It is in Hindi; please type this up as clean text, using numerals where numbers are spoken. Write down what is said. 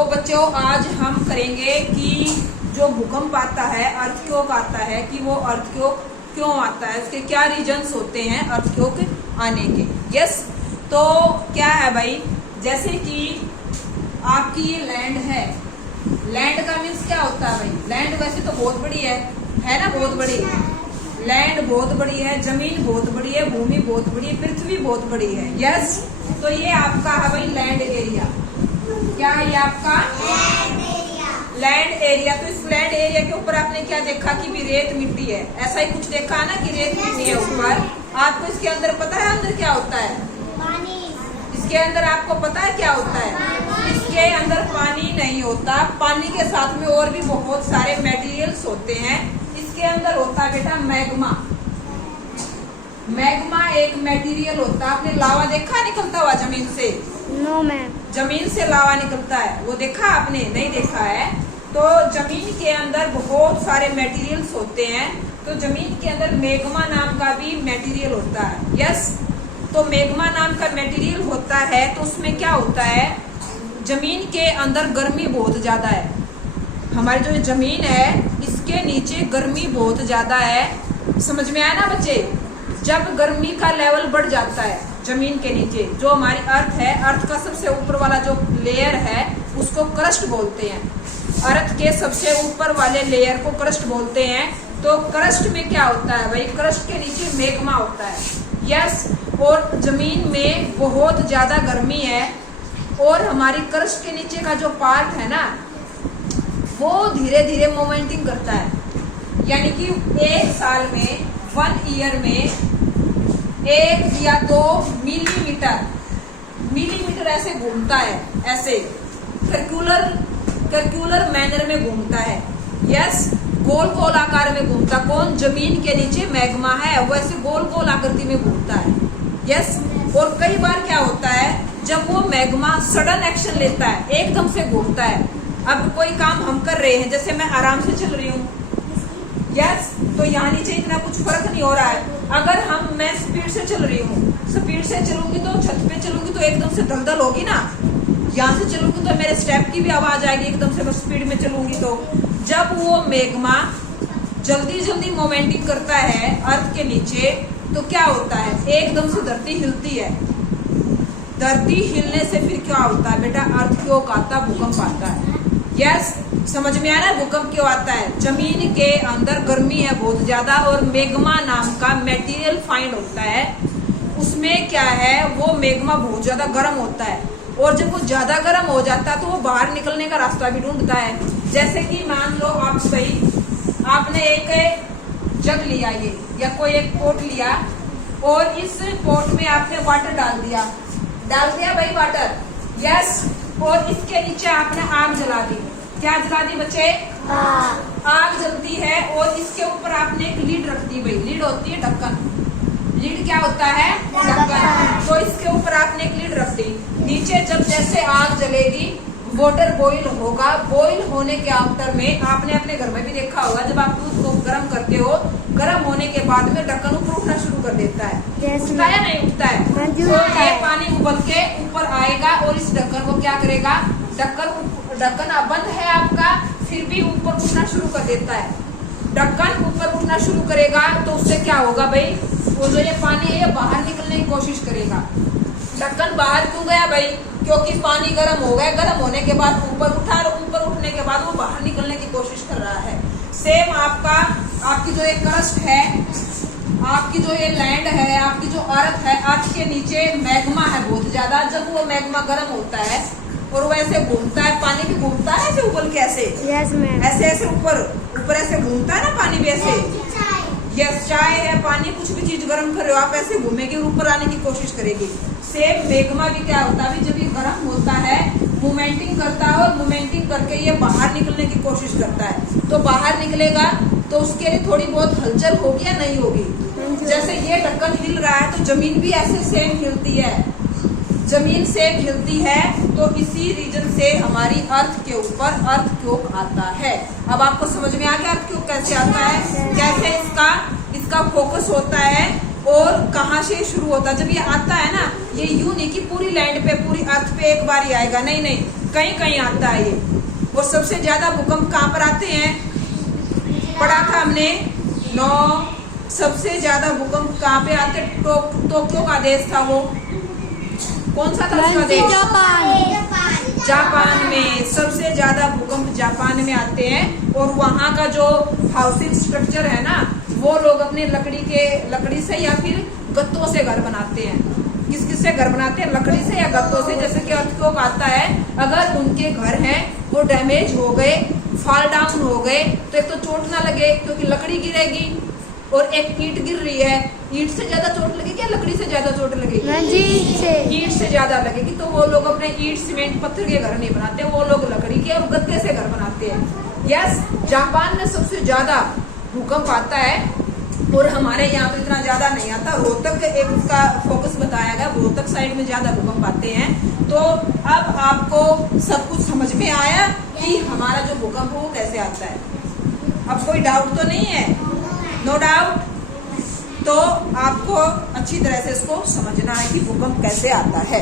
तो बच्चों आज हम करेंगे कि जो भूकंप आता है, अर्थक्वेक आता है, कि वो अर्थक्वेक क्यों आता है, उसके क्या रीजंस होते हैं अर्थक्वेक आने के। यस, तो क्या है भाई, जैसे कि आपकी ये लैंड है, लैंड का मीन्स क्या होता है भाई, लैंड वैसे तो बहुत बड़ी है ना, बहुत बड़ी लैंड, बहुत बड़ी है, जमीन बहुत बड़ी है, भूमि बहुत बड़ी है, पृथ्वी बहुत बड़ी है। यस, तो ये आपका है भाई लैंड एरिया। क्या है ये आपका लैंड एरिया। तो इस लैंड एरिया के ऊपर आपने क्या देखा कि भी रेत मिट्टी है, ऐसा ही कुछ देखा है ना कि रेत मिट्टी है ऊपर। आपको इसके अंदर पता है अंदर क्या होता है, इसके अंदर आपको पता है क्या होता है, इसके अंदर पानी नहीं होता, पानी के साथ में और भी बहुत सारे मटेरियल्स होते हैं। इसके अंदर होता है बेटा मैग्मा। मैग्मा एक मटेरियल होता है। आपने लावा देखा निकलता हुआ जमीन से? No ma'am. जमीन से लावा निकलता है, वो देखा आपने? नहीं देखा है। तो जमीन के अंदर बहुत सारे मटेरियल्स होते हैं। तो जमीन के अंदर मैग्मा नाम का भी मटेरियल होता है। यस, तो मैग्मा नाम का मटेरियल होता है, तो उसमें क्या होता है, जमीन के अंदर गर्मी बहुत ज्यादा है। हमारी जो जमीन है इसके नीचे गर्मी बहुत ज्यादा है। समझ में आया ना बच्चे? जब गर्मी का लेवल बढ़ जाता है जमीन के नीचे, जो हमारी अर्थ है, अर्थ का सबसे ऊपर वाला जो लेयर है उसको क्रस्ट बोलते हैं। अर्थ के सबसे ऊपर वाले लेयर को क्रस्ट बोलते हैं। तो क्रस्ट में क्या होता है भाई, क्रस्ट के नीचे मैग्मा होता है। यस, और जमीन में बहुत ज्यादा गर्मी है, और हमारी क्रस्ट के नीचे का जो पार्ट है ना, वो धीरे धीरे मोमेंटिंग करता है। यानी कि एक साल में, 1 ईयर में 1 या 2 मिलीमीटर ऐसे घूमता है, ऐसे सर्कुलर मैनर में घूमता है। यस, गोल गोल आकार में घूमता। कौन? जमीन के नीचे मैग्मा है, वो ऐसे गोल गोल आकृति में घूमता है। यस, और कई बार क्या होता है, जब वो मैग्मा सडन एक्शन लेता है, एकदम से घूमता है। अब कोई काम हम कर रहे हैं, जैसे मैं आराम से चल रही हूँ, यस, तो यहाँ नीचे इतना कुछ फर्क नहीं हो रहा है। अगर मैं स्पीड से चल रही हूँ, स्पीड से चलूंगी तो छत पे चलूंगी तो एकदम से दलदल होगी ना, यहाँ से चलूंगी तो मेरे स्टेप की भी आवाज आएगी, एकदम से स्पीड में चलूंगी। तो जब वो मैग्मा जल्दी जल्दी मोमेंटिंग करता है अर्थ के नीचे, तो क्या होता है, एकदम से धरती हिलती है। धरती हिलने से फिर क्या होता है बेटा, अर्थक्वेक आता, भूकंप आता है। यस, समझ में आया ना भूकंप क्यों आता है? जमीन के अंदर गर्मी है बहुत ज्यादा, और मैग्मा नाम का मटेरियल फाइंड होता है। उसमें क्या है, वो मैग्मा बहुत ज्यादा गर्म होता है, और जब वो ज्यादा गर्म हो जाता है तो वो बाहर निकलने का रास्ता भी ढूंढता है। जैसे कि मान लो आप भाई, आपने एक जग लिया ये, या कोई एक पोट लिया, और इस पोट में आपने वाटर डाल दिया भाई, वाटर। यस, और इसके नीचे आपने आग जला दी। क्या जला दी बच्चे? आग जलती है, और इसके ऊपर आपने एक लीड रख दी भाई। लीड होती है ढक्कन। लीड क्या होता है? ढक्कन। तो इसके ऊपर आपने एक लीड रख दी। नीचे जब जैसे आग जलेगी, वाटर बॉईल होगा। बॉईल होने के आफ्टर में आपने अपने घर में भी देखा होगा, जब आप दूध को गर्म करते हो, गर्म होने के बाद में ढक्कन ऊपर उठना शुरू कर देता है। उठता है नहीं उठता है? तो ये पानी उबल के ऊपर आएगा, और इस ढक्कन को क्या करेगा, ढक्कन बंद है आपका, फिर भी ऊपर उठना शुरू कर देता है। ढक्कन ऊपर उठना शुरू करेगा तो उससे क्या होगा भाई, वो जो ये पानी है ये बाहर निकलने की कोशिश करेगा। ढक्कन बाहर क्यों गया भाई? क्योंकि पानी गर्म हो गया, गर्म होने के बाद ऊपर उठा, और ऊपर उठने के बाद वो बाहर निकलने की कोशिश कर रहा है। सेम आपकी जो ये क्रस्ट है, आपकी जो ये लैंड है, आपकी जो अर्थ है, अर्थ के नीचे मैग्मा है बहुत ज्यादा। जब वो मैग्मा गर्म होता है और वो ऐसे घूमता है, पानी भी घूमता है ऐसे उबल के, ऐसे ऐसे ऊपर ऐसे घूमता है ना पानी भी ऐसे। यस, चाय है, पानी, कुछ भी चीज गर्म कर रहे हो आप, ऐसे घूमेगी और ऊपर आने की कोशिश करेगी। सेम मैग्मा भी क्या होता है, जब ये गर्म होता है मोमेंटिंग करता है, और मोमेंटिंग करके ये बाहर निकलने की कोशिश करता है। तो बाहर निकलेगा तो उसके लिए थोड़ी बहुत हलचल होगी या नहीं होगी? जैसे ये ढक्कन हिल रहा है तो जमीन भी ऐसे सेम हिलती है, जमीन सेम हिलती है। तो इसी रीजन से हमारी अर्थ के ऊपर अर्थक्वेक आता है। अब आपको समझ में आ गया अर्थक्वेक कैसे आता है, कैसे इसका फोकस होता है, और कहाँ से शुरू होता है। जब ये आता है ना, ये यूं नहीं कि पूरी लैंड पे, पूरी अर्थ पे एक बार ही आएगा, नहीं, कहीं कहीं आता है ये। और सबसे ज्यादा भूकंप कहाँ पर आते हैं, पढ़ा था हमने 9। सबसे ज्यादा भूकंप कहाँ पे आते, टोक्यो का देश था वो, कौन सा था उसका देश, जापान में। सबसे ज्यादा भूकंप जापान में आते हैं। और वहाँ का जो हाउसिंग स्ट्रक्चर है ना, वो लोग अपने लकड़ी से या फिर गत्तों से घर बनाते हैं। किस से घर बनाते हैं, लकड़ी से या गत्तों से। जैसे कि अर्थक्वेक आता है, अगर उनके घर हैं वो डैमेज हो गए, फॉल डाउन हो गए, तो एक तो चोट ना लगे क्योंकि लकड़ी गिरेगी, और एक ईंट गिर रही है, ईंट से ज्यादा चोट लगेगी या लकड़ी से ज्यादा चोट लगेगी, ईंट से ज्यादा लगेगी। तो वो लोग अपने ईंट सीमेंट पत्थर के घर नहीं बनाते, वो लोग लकड़ी के और गत्ते से घर बनाते हैं। यस, जापान में सबसे ज्यादा भूकंप आता है और हमारे यहाँ तो इतना ज्यादा नहीं आता। रोहतक एक उसका फोकस बताया गया, रोहतक साइड में ज्यादा भूकंप आते हैं। तो अब आपको सब कुछ समझ में आया कि हमारा जो भूकंप है वो कैसे आता है। अब कोई डाउट तो नहीं है, नो डाउट। तो आपको अच्छी तरह से इसको समझना है कि भूकंप कैसे आता है।